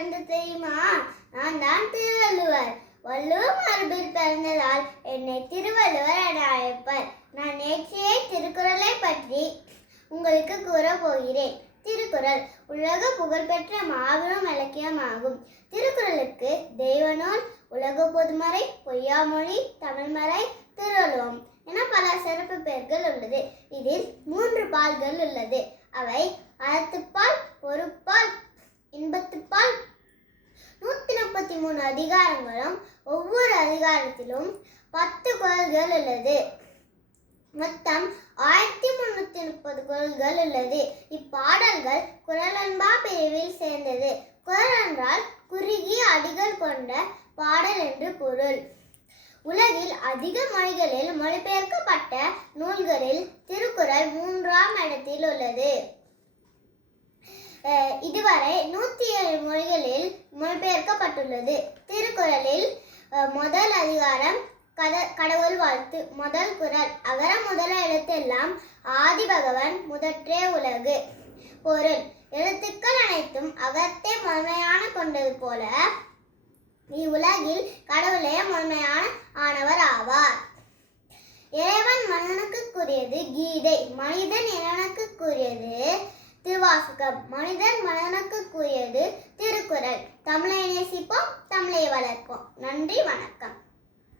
பிறந்த தெரியுமா? நான் தான் திருவள்ளுவர். வள்ளுவர் மரபில் பிறந்ததால் என்னை திருவள்ளுவர் என அழைப்பர். நான் நேற்றைய திருக்குறளை பற்றி உங்களுக்கு கூற போகிறேன். திருக்குறள் உலக புகழ்பெற்ற மாபெரும் இலக்கியமாகும். திருக்குறளுக்கு தெய்வநூல், உலக பொதுமறை, பொய்யாமொழி, தமிழ்மறை, திருவள்ளுவம் என பல சிறப்பு பெயர்கள் உள்ளது. இதில் 3 பால்கள் உள்ளது. அவை அறத்துப்பால், பொருட்பால், இன்பத்துப்பால். 133 அதிகாரங்களும் ஒவ்வொரு அதிகாரத்திலும் 10 குறள்கள் உள்ளது. மொத்தம் 1330 குறள்கள் உள்ளது. இப்பாடல்கள் குறளன்பா பிரிவில் சேர்ந்தது. குறள் என்றால் குறுகிய அடிகள் கொண்ட பாடல் என்று பொருள். உலகில் அதிக மொழிகளில் மொழிபெயர்க்கப்பட்ட நூல்களில் திருக்குறள் 3ஆம் இடத்தில் உள்ளது. இதுவரை 107 மொழிகளில் மொழிபெயர்க்கப்பட்டுள்ளது. திருக்குறளில் முதல் அதிகாரம் கடவுள் வாழ்த்து. முதல் குறள் அகர முதல எழுத்தெல்லாம் ஆதி பகவன் முதற்றே உலகு. பொருள் எழுத்துக்கள் அனைத்தும் அகத்தே முதன்மையான கொண்டது போல இவ்வுலகில் கடவுளே முதன்மையான ஆனவர் ஆவார். இறைவன் மனிதனுக்கு கூறியது கீதை, மனிதன் இறைவனுக்கு கூறியது திருவாசகம், மனிதன் மனிதனுக்கு கூறியது திருக்குறள். தமிழை நேசிப்போம், தமிழை வளர்ப்போம். நன்றி, வணக்கம்.